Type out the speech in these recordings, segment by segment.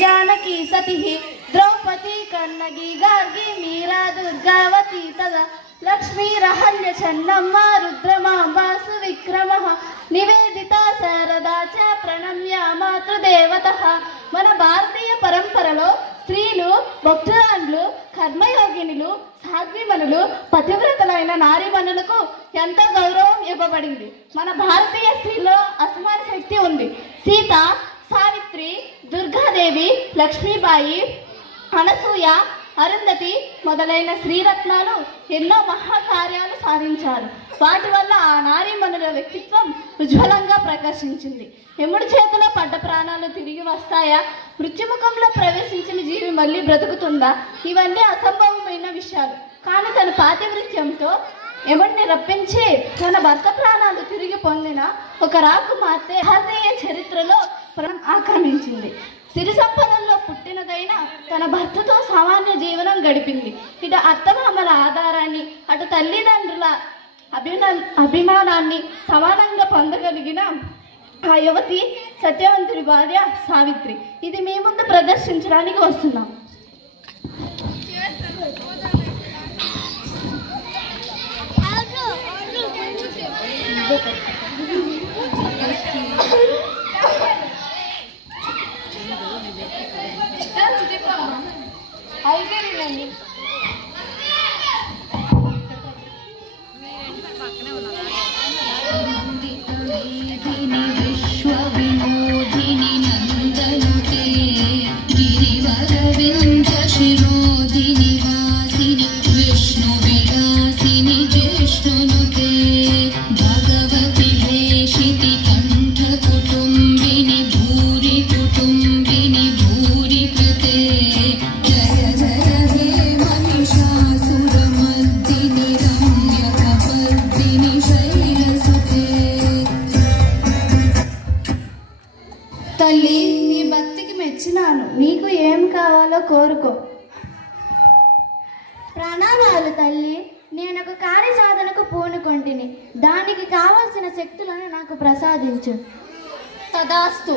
जानकी सती द्रौपदी कन्नगी गार्गी मीरा दुर्गावती तदा लक्ष्मी रहल्य चन्नम्म रुद्रमांबा सुविक्रमः निवेदिता शारदा च प्रणम्य मातृदेवतः మన భారతీయ పరంపరలో స్త్రీలు భక్తురాండ్లు కర్మయోగినులు సాధ్విమనులు పతివ్రతలైన నారీమణులకు ఎంతో గౌరవం ఇవ్వబడింది. మన భారతీయ స్త్రీలో అసమాన శక్తి ఉంది. సీత, సావిత్రి, దుర్గాదేవి, లక్ష్మీబాయి, అనసూయ, అరుంధతి మొదలైన శ్రీరత్నాలు ఎన్నో మహాకార్యాలు సాధించారు. వాటి వల్ల ఆ నారీమణుల వ్యక్తిత్వం ఉజ్వలంగా ప్రకాశించింది. యముడి చేతిలో పడ్డ ప్రాణాలు తిరిగి వస్తాయా? మృత్యుముఖంలో ప్రవేశించిన జీవి మళ్ళీ బ్రతుకుతుందా? ఇవన్నీ అసంభవమైన విషయాలు. కానీ తన పాతివృత్యంతో యముడిని రప్పించి తన భర్త ప్రాణాలు తిరిగి పొందిన ఒక రాకుమార్తె భారతీయ చరిత్రలో ప్రాణం ఆక్రమించింది. సిరి సంపదల్లో పుట్టినదైనా తన భర్తతో సామాన్య జీవనం గడిపింది. ఇటు అత్తమామల ఆధారాన్ని, అటు తల్లిదండ్రుల అభిమానాన్ని సమానంగా పొందగలిగిన ఆ యువతి సత్యవంతుడి భార్య సావిత్రి. ఇది మీ ముందు ప్రదర్శించడానికి వస్తున్నాం. అయిపోయిందండి. విశ్వవినోదిని నందనుతే గిరివరవింద శిరోదిని వాసిని విష్ణు విలాసిని జిష్ణునుతే భగవతి హేషితి కంఠ కుటుంబిని భూరి కుటుంబిని భూరి కృతే జయ జయ హే महिषासुरमर्दिनि रम्यकपर्दिनि शैलसुते. తల్లి, నీ భక్తికి మెచ్చినాను. నీకు ఏం కావాలో కోరుకో. ప్రణామాలు తల్లి. నేను ఒక కార్యసాధనకు పూనుకొంటిని. దానికి కావలసిన శక్తులను నాకు ప్రసాదించు. తదాస్తు.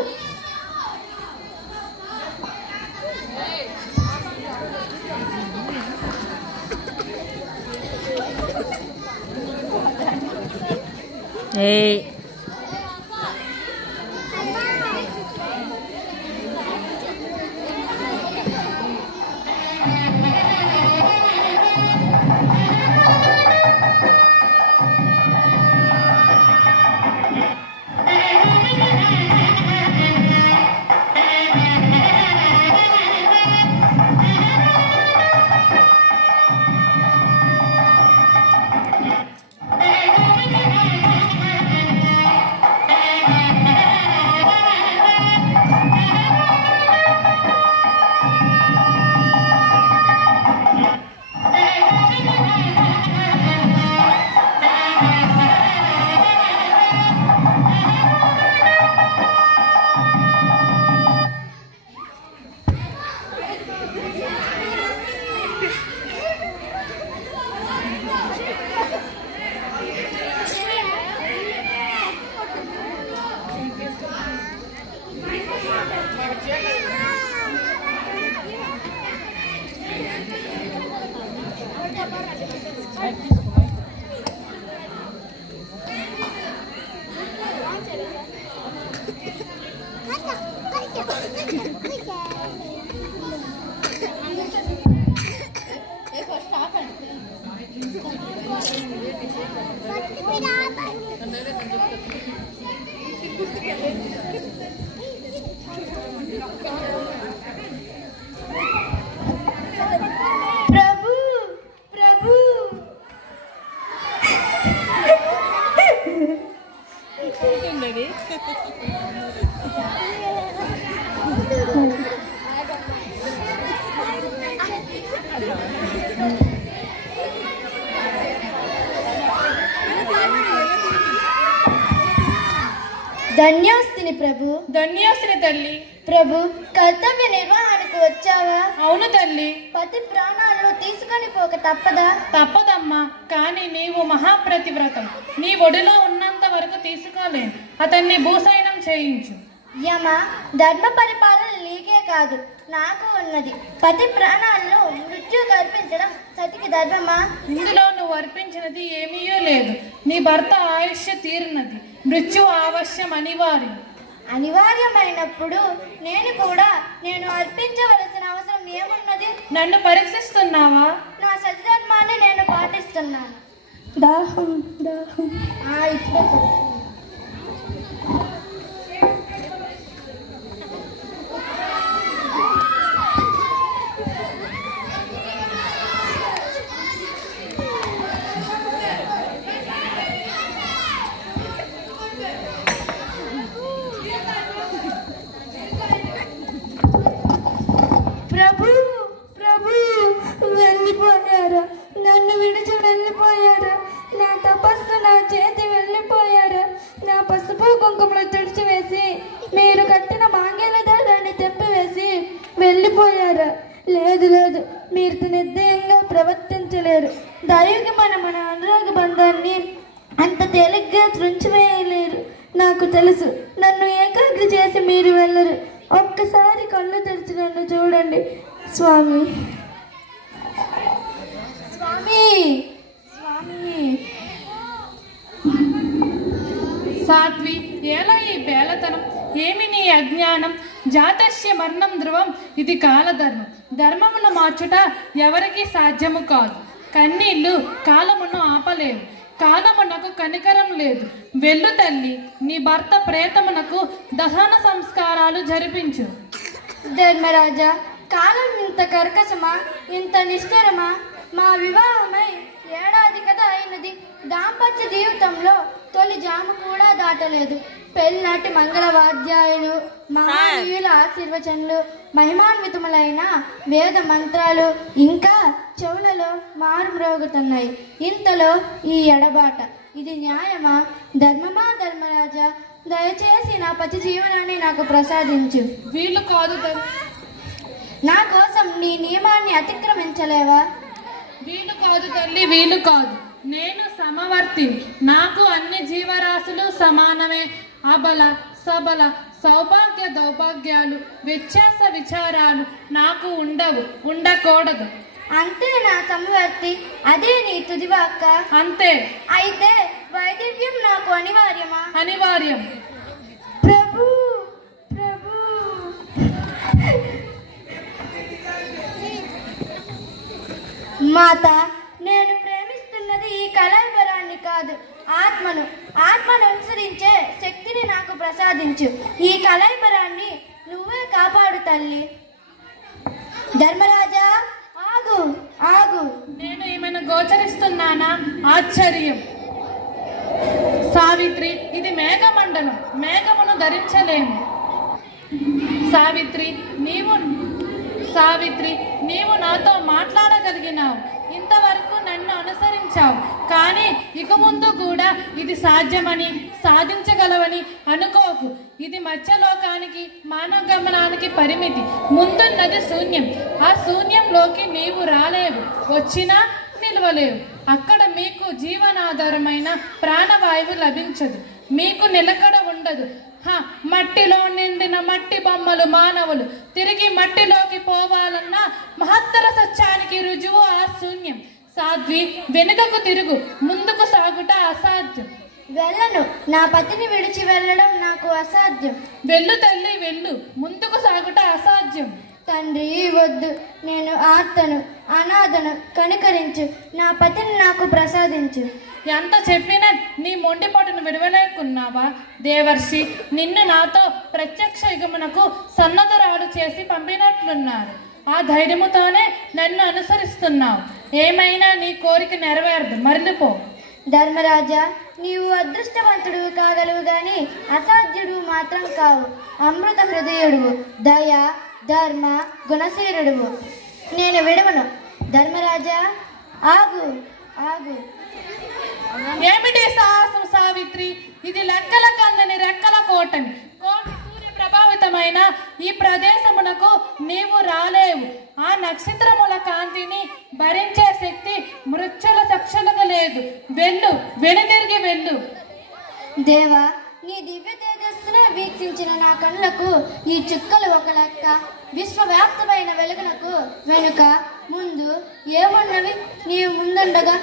ప్రభు ప్రభు ధన్యోస్తిని ప్రభు. ధన్యోస్తిని తల్లి. ప్రభు, కర్తవ్య నిర్వహణకు వచ్చావా? అవును తల్లి. పతి ప్రాణాలను తీసుకొని పోక తప్పదా? తప్పదమ్మా. కానీ నీవు మహాప్రతివ్రతం. నీ ఒడిలో ఉన్నంత వరకు తీసుకోలేను. అతన్ని భూసయనం చేయించు. యమ ధర్మ పరిపాలన నీకే కాదు నాకు ఉన్నది. పతి ప్రాణాలను మృత్యు కల్పించడం సతికి ధర్మమా? ఇందులో నువ్వు అర్పించినది ఏమీయో లేదు. నీ భర్త ఆయుష్య తీరినది, మృత్యు ఆవశ్యం అనివార్యం. అనివార్యమైనప్పుడు నేను అర్పించవలసిన అవసరం ఏమున్నది? నన్ను పరీక్షిస్తున్నావా? నా సత్యధర్మాన్ని నేను పాటిస్తున్నాను. దాహం దాహం. ఇప్పుడే వెళ్ళిపోయారా? నన్ను విడిచి వెళ్ళిపోయారా? నా తపస్సు నా చేతి వెళ్ళిపోయారా? నా పసుపు కుంకుమలు తుడిచివేసి మీరు కట్టిన మాంగళ్య దారాన్ని తెంపివేసి వెళ్ళిపోయారా? లేదు లేదు, మీరు నిర్దయంగా ప్రవర్తించలేరు. దైవకి మన అనురాగ బంధాన్ని అంత తేలిగ్గా త్రుంచివేయలేరు. నాకు తెలుసు. నన్ను ఏకాగ్రి చేసి మీరు వెళ్ళరు. ఒక్కసారి కళ్ళు తెరిచి నన్ను చూడండి స్వామి. స్వామి స్వామి. సాత్వి, ఎలా ఈ బేలతనం? ఏమి నీ అజ్ఞానం? జాతస్య మరణం ధ్రువం, ఇది కాలధర్మం. ధర్మమును మార్చుట ఎవరికి సాధ్యము కాదు. కన్నీళ్లు కాలమును ఆపలేవు. కాలమునకు కనికరం లేదు. వెళ్ళు తల్లి, నీ భర్త ప్రేతమునకు దహన సంస్కారాలు జరిపించు. ధర్మరాజా, కాలం ఇంత కర్కశమా, ఇంత నిష్ఠురమా? మా వివాహమై ఏడాది కదా అయినది. దాంపత్య జీవితంలో తొలి జాము కూడా దాటలేదు. పెళ్ళినాటి మంగళవాద్యాయులు, మహావీయుల ఆశీర్వచనలు, మహిమాన్వితములైన వేద మంత్రాలు ఇంకా చెవులలో మారుమ్రోగుతున్నాయి. ఇంతలో ఈ ఎడబాట, ఇది న్యాయమా? ధర్మమా? ధర్మరాజా, దయచేసి నా పతి జీవనాన్ని నాకు ప్రసాదించు. వీళ్ళు కాదు. నా కోసం నీ నియమాన్ని అతిక్రమించలేవా? వీలు కాదు తల్లి, వీలు కాదు. నేను సమవర్తిని. నాకు అన్ని జీవరాశులు సమానమే. అబల సబల సౌభాగ్య దౌర్భాగ్యాలు వ్యత్యాస విచారాలు నాకు ఉండవు, ఉండకూడదు. అంతే నా సమవర్తి, అదే నీ తుదివాక్క. అంతే. అయితే వైదివ్యం నాకు అనివార్యమా? అనివార్యం. ప్రభు ప్రభు. మాత, నేను ప్రేమిస్తున్నది ఈ కళావరాన్ని కాదు, ఆత్మను. ఆత్మను అనుసరించే శక్తిని నాకు ప్రసాదించు. ఈ కళావరాన్ని నువ్వే కాపాడు తల్లి. ధర్మరాజా, ఆగు ఆగు. నేను ఏమైనా గోచరిస్తున్నానా? ఆశ్చర్యం. సావిత్రి, ఇది మేఘమండలం. మేఘమును ధరించలేము. సావిత్రి, నీవు నాతో మాట్లాడగలిగినావు. ఇంతవరకు నన్ను అనుసరించావు. కానీ ఇక ముందు కూడా ఇది సాధ్యమని, సాధించగలవని అనుకోకు. ఇది మత్స్యలోకానికి, మానవ గమనానికి పరిమితి. ముందున్నది శూన్యం. ఆ శూన్యంలోకి నీవు రాలేవు, వచ్చినా నిలవలేవు. అక్కడ మీకు జీవనాధారమైన ప్రాణవాయువు లభించదు. మీకు నిలకడ ఉండదు. మట్టిలో నిండిన మట్టి బొమ్మలు మానవులు. తిరిగి మట్టిలోకి పోవాలన్నా మహత్తర సత్యానికి రుజువు ఆ శూన్యం. సాధ్వి, వెనుకకు తిరుగు. ముందుకు సాగుట అసాధ్యం. వెళ్ళను. నా పతిని విడిచి వెళ్ళడం నాకు అసాధ్యం. వెళ్ళు తల్లి, వెళ్ళు. ముందుకు సాగుట అసాధ్యం. తండ్రి, వద్దు. నేను ఆర్తను, అనాథను. కనికరించు. నా పతిని నాకు ప్రసాదించు. ఎంత చెప్పినా నీ మొండిపాటును విడవలేకున్నావా? దేవర్షి, నిన్ను నాతో ప్రత్యక్ష యుగమునకు సన్నద్ధరాలు చేసి పంపినట్లున్నారు. ఆ ధైర్యముతోనే నన్ను అనుసరిస్తున్నావు. ఏమైనా నీ కోరిక నెరవేరదు, మరలిపో. ధర్మరాజా, నీవు అదృష్టవంతుడు కాగలవు గాని అసాధ్యుడు మాత్రం కావు. అమృత హృదయుడువు, దయ, ధర్మ, గుణశీరుడువు. నేను విడవను. ధర్మరాజా, ఆగు ఆగు. ఏమిటి సాహసం సావిత్రి? ఇది లెక్కల కందని రెక్కల కోటమి. కోటి సూర్య ప్రభావితమైన ఈ ప్రదేశమునకు నీవు రాలేవు. ఆ నక్షత్రముల కాంతిని భరించే శక్తి మృత్యుల చక్షులకు లేదు. వెళ్ళు, వెనుదిరిగి వెళ్ళు. దేవా, నీ దివ్య తేజస్సునే వీక్షించిన నా కళ్ళకు ఈ చుక్కలు ఒక లెక్క. విశ్వవ్యాప్తమైన వెలుగునకు వెనుక ముందు ఏమున్నవి? నీవు ముందుండగా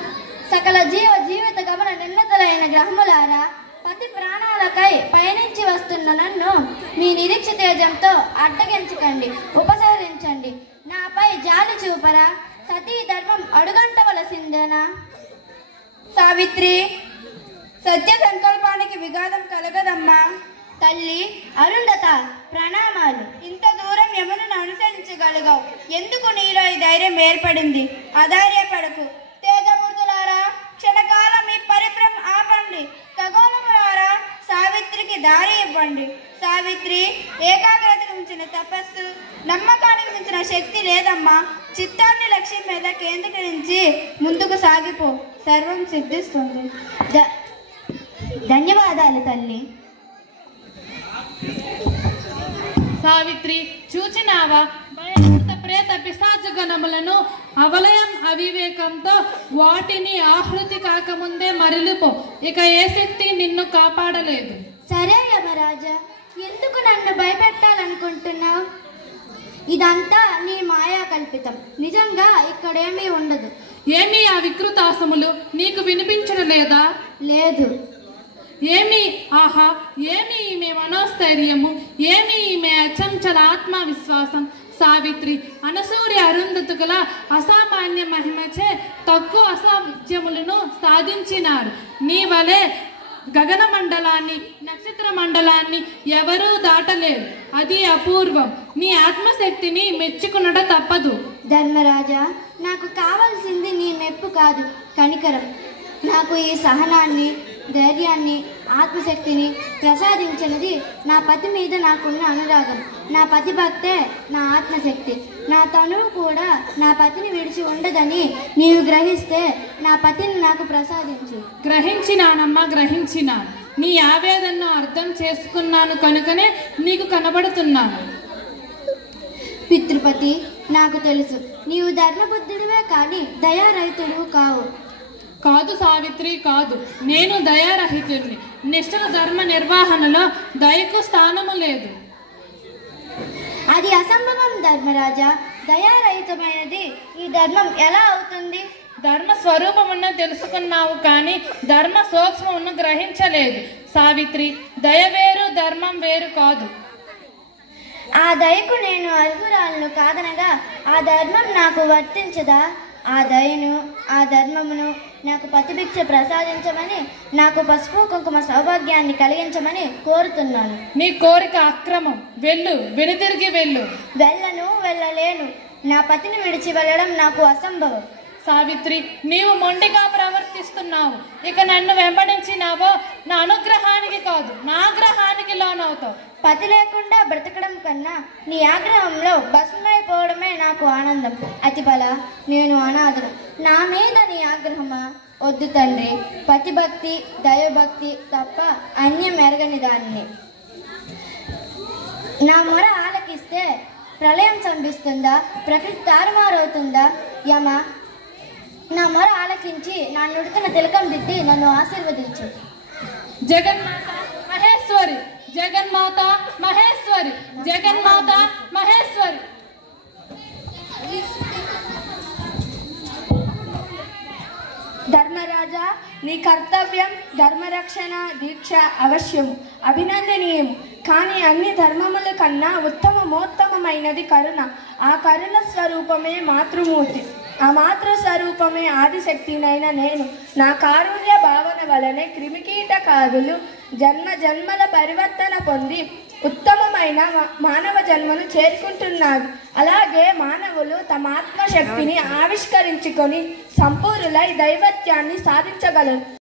సకల జీవిత గమన నిన్నతలైన గ్రహములారా, పతి ప్రాణాలకై పయనించి వస్తున్న నన్ను మీ నిరీక్ష తేజంతో అడ్డగించకండి, ఉపసంహరించండి. నాపై జాలి చూపరా? సతీ ధర్మం అడుగంటవలసిందేనా? సావిత్రి, సత్య సంకల్పానికి విఘాతం కలగదమ్మా. తల్లి అరుంధత, ప్రణామాలు. ఇంత దూరం యమునను అనుసరించగలిగావు, ఎందుకు నీలో ఈ ధైర్యం ఏర్పడింది? అధైర్యపడకు. తేజమూర్తులారా, క్షణకాలం ఈ పరిభ్రమ ఆపండి. ఖగోళములారా, సావిత్రికి దారి ఇవ్వండి. సావిత్రి, ఏకాగ్రతకు మించిన తపస్సు, నమ్మకానికి మించిన శక్తి లేదమ్మా. చిత్తాన్ని లక్ష్యం మీద కేంద్రీకరించి ముందుకు సాగిపో, సర్వం సిద్ధిస్తుంది. ధన్యవాదాలు తల్లి. సావిత్రి, చూచినావా భయభక్త ప్రేత పిశాచ గణములను? అవలయం అవివేకంతో వాటిని ఆహృతి కాకముందే మరలిపో. ఇక ఏ శక్తి నిన్ను కాపాడలేదు. సరే యమరాజా, ఎందుకు నన్ను భయపెట్టాలనుకుంటున్నావు? ఇదంతా నీ మాయా కల్పితం. నిజంగా ఇక్కడేమీ ఉండదు. ఏమి ఆ వికృతాసములు నీకు వినిపించడం లేదా? లేదు. ఏమి ఆహా, ఏమి ఈమె మనోస్థైర్యము, ఏమి ఈమె అచంచల ఆత్మవిశ్వాసం. సావిత్రి, అనసూయ అరుంధతుల అసామాన్య మహిమచే తక్కువ అసాధ్యములను సాధించినారు. నీ వలె గగన మండలాన్ని, నక్షత్ర మండలాన్ని ఎవరూ దాటలేరు. అది అపూర్వం. నీ ఆత్మశక్తిని మెచ్చుకునట తప్పదు. ధర్మరాజా, నాకు కావాల్సింది నీ మెప్పు కాదు, కనికరం. నాకు ఈ సహనాన్ని, ధైర్యాన్ని, ఆత్మశక్తిని ప్రసాదించినది నా పతి మీద నాకున్న అనురాగం. నా పతి భక్తే నా ఆత్మశక్తి. నా తనువు కూడా నా పతిని విడిచి ఉండదని నీవు గ్రహిస్తే నా పతిని నాకు ప్రసాదించు. గ్రహించినానమ్మా, గ్రహించినాను. నీ ఆవేదనను అర్థం చేసుకున్నాను కనుకనే నీకు కనబడుతున్నాను. పితృపతి, నాకు తెలుసు నీవు ధర్మబుద్ధుడివే కానీ దయారహితుడివి కావు. కాదు సావిత్రి, కాదు. నేను దయారహితుడిని. నిష్ఠల ధర్మ నిర్వహణలో దయకు స్థానము లేదు. అది అసంభవం ధర్మరాజా. దయారహితమైనది ఈ ధర్మం ఎలా అవుతుంది? ధర్మ స్వరూపమున్న తెలుసుకున్నావు కానీ ధర్మ సూక్ష్మమును గ్రహించలేదు. సావిత్రి, దయ వేరు, ధర్మం వేరు కాదు. ఆ దయకు నేను అర్హురాలను కాదనగా ఆ ధర్మం నాకు వర్తించదా? ఆ దయను, ఆ ధర్మమును నాకు పతిభిక్ష ప్రసాదించమని, నాకు పసుపు కుంకుమ సౌభాగ్యాన్ని కలిగించమని కోరుతున్నాను. నీ కోరిక అక్రమం. వెళ్ళు, వెనుతిరిగి వెళ్ళు. వెళ్ళను, వెళ్ళలేను. నా పతిని విడిచి వెళ్ళడం నాకు అసంభవం. సావిత్రి, నీవు మొండిగా ప్రవర్తిస్తున్నావు. ఇక నన్ను వెంబడించినావో నా అనుగ్రహానికి కాదు, నా ఆగ్రహానికి లోనవుతావు. పతి లేకుండా బ్రతకడం కన్నా నీ ఆగ్రహంలో భస్మైపోవడమే నాకు ఆనందం. అతిబల, నేను అనాథను. నా మీద నీ ఆగ్రహమా? వద్దు తండ్రి. పతిభక్తి, దైవభక్తి తప్ప అన్యం ఎరగని దాన్ని. నా మొర ఆలకిస్తే ప్రళయం సంభిస్తుందా? ప్రకృతి తారుమారవుతుందా? యమ, నా మొర ఆలకించి నా నుడుతున్న తిలకం దిద్ది నన్ను ఆశీర్వదించు. జగన్మాత మహేశ్వరి, జగన్మాత మహేశ్వరి, జగన్మాత మహేశ్వరి. ధర్మరాజా, నీ కర్తవ్యం ధర్మరక్షణ దీక్ష అవశ్యము, అభినందనీయము. కానీ అన్ని ధర్మముల కన్నా ఉత్తమమైనది కరుణ. ఆ కరుణ స్వరూపమే మాతృమూర్తి. ఆ మాతృస్వరూపమే ఆదిశక్తినైన నేను. నా కారుణ్య భావన వలనే క్రిమికీటకాదులు జన్మ జన్మల పరివర్తన పొంది ఉత్తమమైన మానవ జన్మను చేరుకుంటున్నారు. అలాగే మానవులు తమ ఆత్మశక్తిని ఆవిష్కరించుకొని సంపూర్ణులై దైవత్యాన్ని సాధించగలరు.